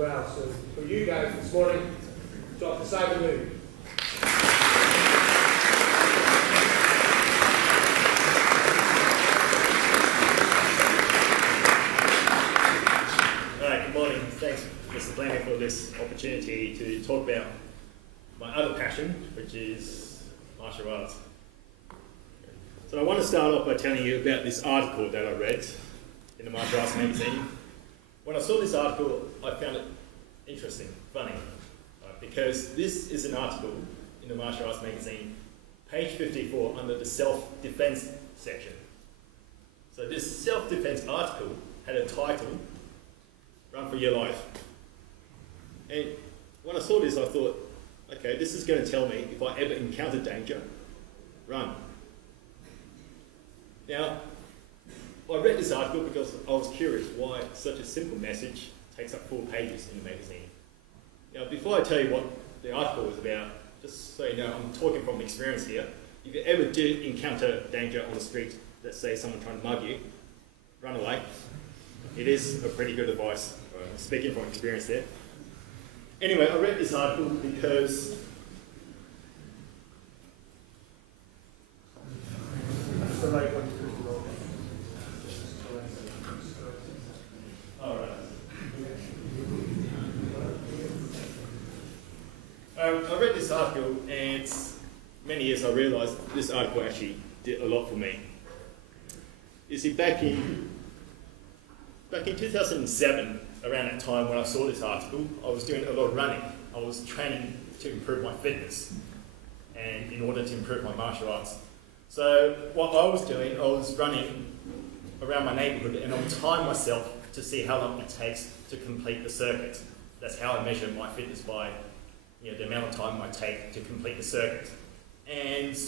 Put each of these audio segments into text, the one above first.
well. So for you guys this morning, Dr. Simon Moon. Good morning. Thanks, Mr. Fleming, for this opportunity to talk about my other passion, which is martial arts. So I want to start off by telling you about this article that I read in the Martial Arts magazine. When I saw this article, I found it interesting, funny, because this is an article in the Martial Arts magazine, page 54, under the self-defense section. So this self-defense article had a title, Run for Your Life. And when I saw this, I thought, okay, this is going to tell me if I ever encounter danger, run. Now, I read this article because I was curious why such a simple message takes up 4 pages in the magazine. Now, before I tell you what the article was about, just so you know, I'm talking from experience here. If you ever do encounter danger on the street, let's say someone trying to mug you, run away. It is a pretty good advice, speaking from experience there. Anyway, I read this article because I read this article, and many years I realised this article actually did a lot for me. You see, back in 2007, around that time when I saw this article, I was doing a lot of running. I was training to improve my fitness and in order to improve my martial arts. So what I was doing, I was running around my neighbourhood and I would time myself to see how long it takes to complete the circuit. That's how I measure my fitness, by the amount of time I take to complete the circuit. And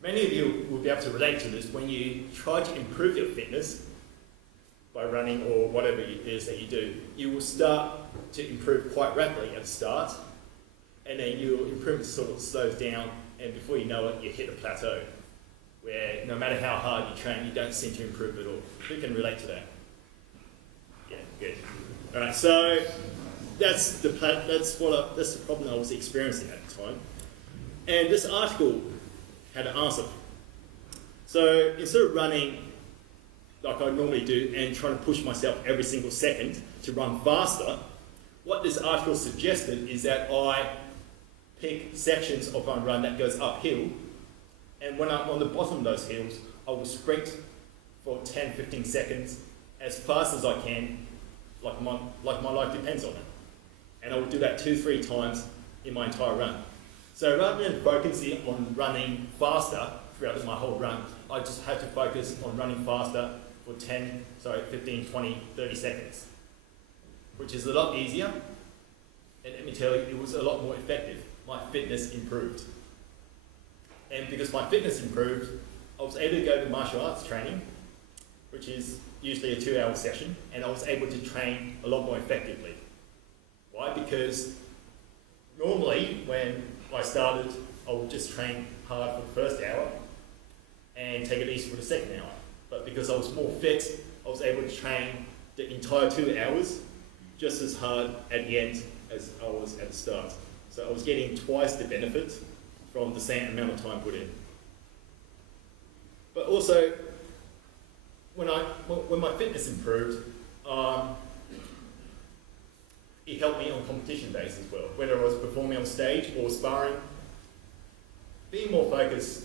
many of you will be able to relate to this. When you try to improve your fitness by running or whatever it is that you do, you will start to improve quite rapidly at the start, and then your improvement sort of slows down, and before you know it, you hit a plateau where no matter how hard you train, you don't seem to improve at all. Who can relate to that? Yeah, good. All right, so that's the problem I was experiencing at the time, and this article had an answer. So instead of running like I normally do and trying to push myself every single second to run faster, what this article suggested is that I pick sections of my run that goes uphill, and when I'm on the bottom of those hills, I will sprint for 10-15 seconds as fast as I can, like my life depends on it. And I will do that 2-3 times in my entire run. So rather than focusing on running faster throughout my whole run, I just had to focus on running faster for 15, 20, 30 seconds, which is a lot easier. And let me tell you, it was a lot more effective. My fitness improved. And because my fitness improved, I was able to go to martial arts training, which is usually a 2-hour session, and I was able to train a lot more effectively. Why? Because normally when I started, I would just train hard for the first hour and take it easy for the second hour. But because I was more fit, I was able to train the entire 2 hours just as hard at the end as I was at the start. So I was getting twice the benefit from the same amount of time put in. But also, when my fitness improved, it helped me on competition days as well. Whether I was performing on stage or sparring, being more focused,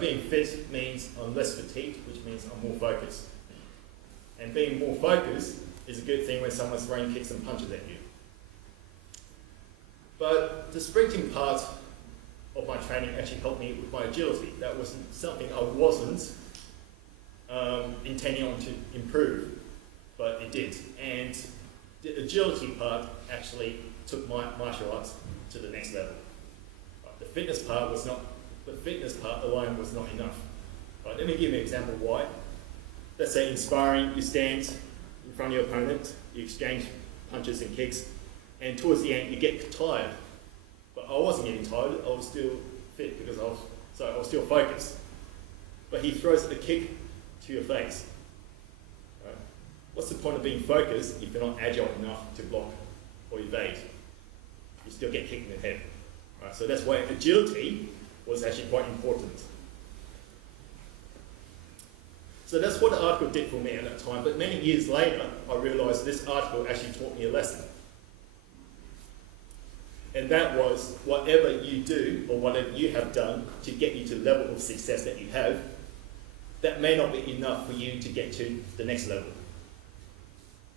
being fit means I'm less fatigued, which means I'm more focused. And being more focused is a good thing when someone's throwing kicks and punches at you. But the sprinting part of my training actually helped me with my agility. That was something I wasn't intending on to improve, but it did. And the agility part actually took my martial arts to the next level. The fitness part alone was not enough. Right, let me give you an example why. Let's say in sparring, you stand in front of your opponent, you exchange punches and kicks, and towards the end you get tired. But I wasn't getting tired, I was still fit because I was still focused. But he throws a kick to your face. Right? what's the point of being focused if you're not agile enough to block or evade? You still get kicked in the head. Right? So that's why agility was actually quite important. So that's what the article did for me at that time, but many years later, I realized this article actually taught me a lesson. And that was, whatever you do, or whatever you have done to get you to the level of success that you have, that may not be enough for you to get to the next level.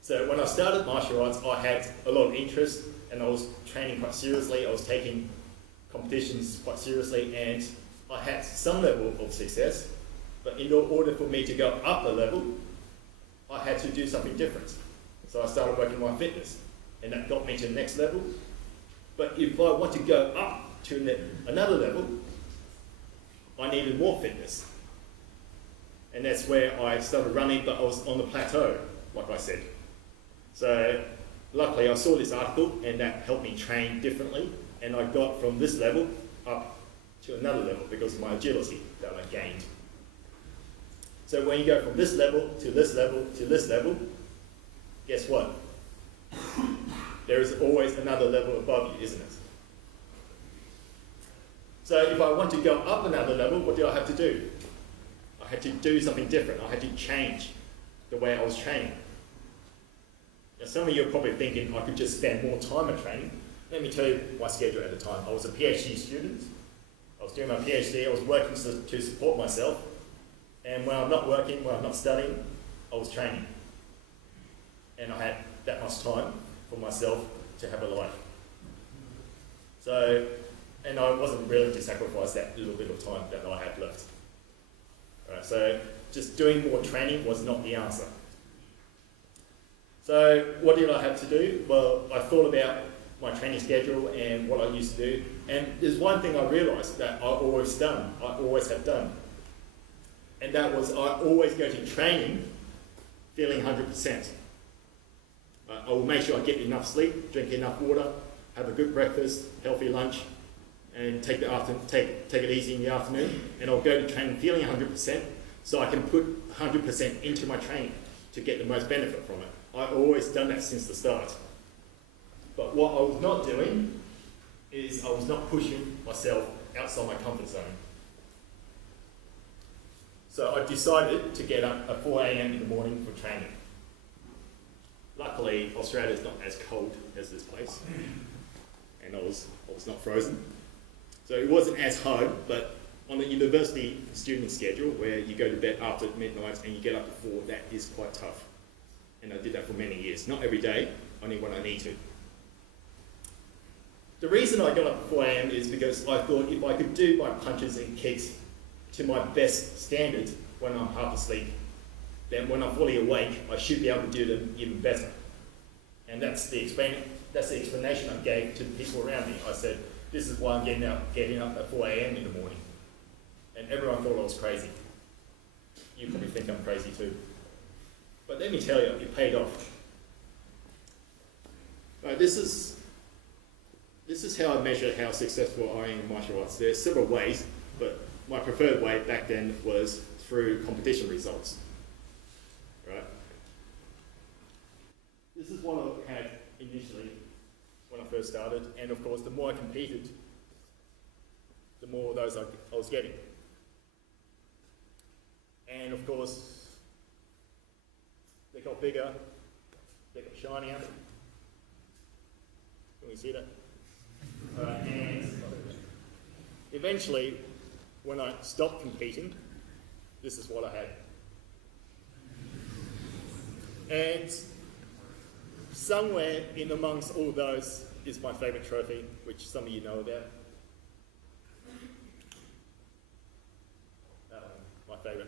So when I started martial arts, I had a lot of interest, and I was training quite seriously, I was taking competitions quite seriously, and I had some level of success. But in order for me to go up a level, I had to do something different. So I started working on my fitness, and that got me to the next level. But if I want to go up to another level, I needed more fitness. And that's where I started running, but I was on the plateau, like I said. So luckily I saw this article, and that helped me train differently, and I got from this level up to another level because of my agility that I gained. So when you go from this level to this level to this level, guess what? There is always another level above you, isn't it? So if I want to go up another level, what do I have to do? I had to do something different. I had to change the way I was training. Now, some of you are probably thinking I could just spend more time on training. Let me tell you my schedule at the time. I was a PhD student. I was doing my PhD. I was working to support myself. And when I'm not working, when I'm not studying, I was training. And I had that much time for myself to have a life. So, and I wasn't willing to sacrifice that little bit of time that I had left. Right, so just doing more training was not the answer. So what did I have to do? Well, I thought about my training schedule and what I used to do. And there's one thing I realized that I always have done. And that was, I always go to training feeling 100%. I will make sure I get enough sleep, drink enough water, have a good breakfast, healthy lunch, and take it easy in the afternoon. And I'll go to training feeling 100%, so I can put 100% into my training to get the most benefit from it. I've always done that since the start. But what I was not doing is I was not pushing myself outside my comfort zone. So I decided to get up at 4 AM in the morning for training. Luckily, Australia is not as cold as this place, and I was not frozen. So it wasn't as hard, but on the university student schedule, where you go to bed after midnight and you get up at 4, that is quite tough. And I did that for many years. Not every day, only when I need to. The reason I got up at 4 AM is because I thought if I could do my punches and kicks to my best standard when I'm half asleep, then when I'm fully awake, I should be able to do them even better. And that's the explanation I gave to the people around me. I said, this is why I'm getting up at 4 AM in the morning. And everyone thought I was crazy. You probably think I'm crazy too. But let me tell you, it paid off. This is how I measure how successful I am in martial arts. There are several ways, but my preferred way back then was through competition results. Right? This is what I had initially when I first started, and of course, the more I competed, the more of those I was getting. And of course, they got bigger, they got shinier. Can we see that? And eventually, when I stopped competing, this is what I had. And somewhere in amongst all those is my favourite trophy, which some of you know about. My favourite.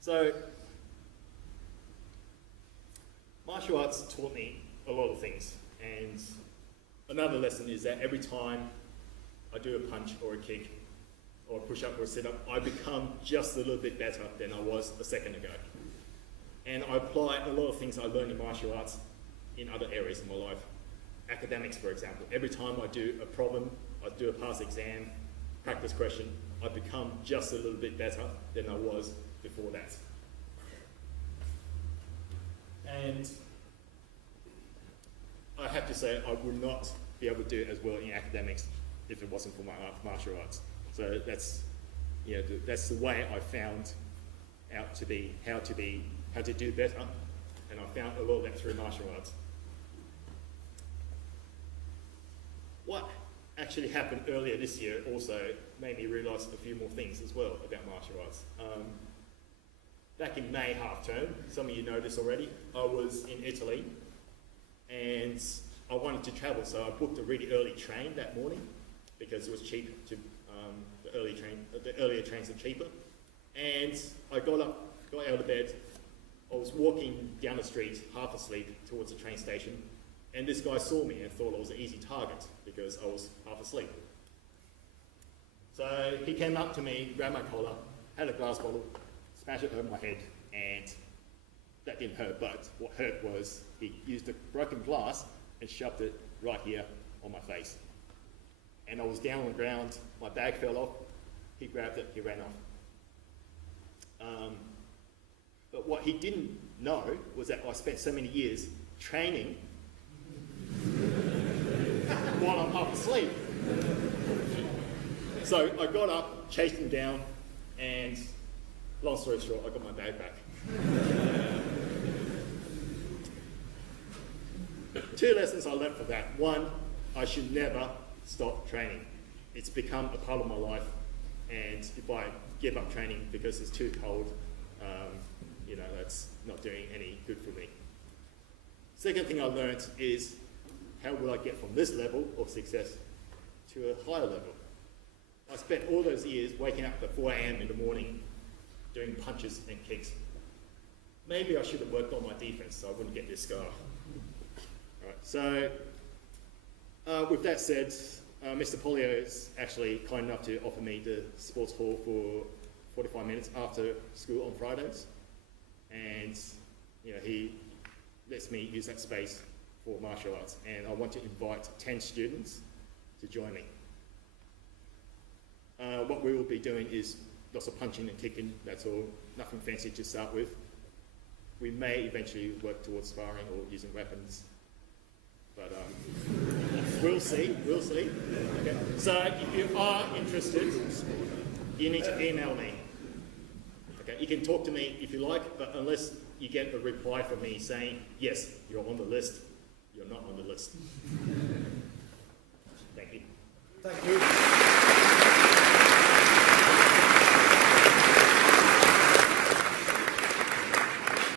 So, martial arts taught me a lot of things, and another lesson is that every time I do a punch or a kick, or a push-up or a sit-up, I become just a little bit better than I was a second ago. And I apply a lot of things I learned in martial arts in other areas of my life. Academics, for example. Every time I do a problem, I do a past exam, practice question, I've become just a little bit better than I was before that. And I have to say, I would not be able to do as well in academics if it wasn't for my martial arts. So that's, that's the way I found out to be how to do better, and I found a lot of that through martial arts. What actually happened earlier this year also made me realise a few more things as well about martial arts. Back in May half term, some of you know this already, I was in Italy and I wanted to travel, so I booked a really early train that morning because it was cheap to, the earlier trains are cheaper. And I got out of bed, I was walking down the street, half asleep, towards the train station, and this guy saw me and thought I was an easy target because I was half asleep. So he came up to me, grabbed my collar, had a glass bottle, smashed it over my head, and that didn't hurt, but what hurt was he used a broken glass and shoved it right here on my face. And I was down on the ground, my bag fell off, he grabbed it, he ran off. But what he didn't know was that I spent so many years training while I'm half asleep. So I got up, chased him down, and long story short, I got my bag back. 2 lessons I learned from that. 1, I should never stop training. It's become a part of my life, and if I give up training because it's too cold, that's not doing any good for me. Second thing I learned is how will I get from this level of success to a higher level? I spent all those years waking up at 4 AM in the morning doing punches and kicks. Maybe I should have worked on my defense so I wouldn't get this scar. All right, so with that said, Mr. Polio is actually kind enough to offer me the sports hall for 45 minutes after school on Fridays. And he lets me use that space for martial arts. And I want to invite 10 students to join me. What we will be doing is lots of punching and kicking, that's all. Nothing fancy to start with. We may eventually work towards sparring or using weapons. But we'll see. Okay. So if you are interested, you need to email me. Okay. You can talk to me if you like, but unless you get a reply from me saying, yes, you're on the list, you're not on the list. Thank you. Thank you.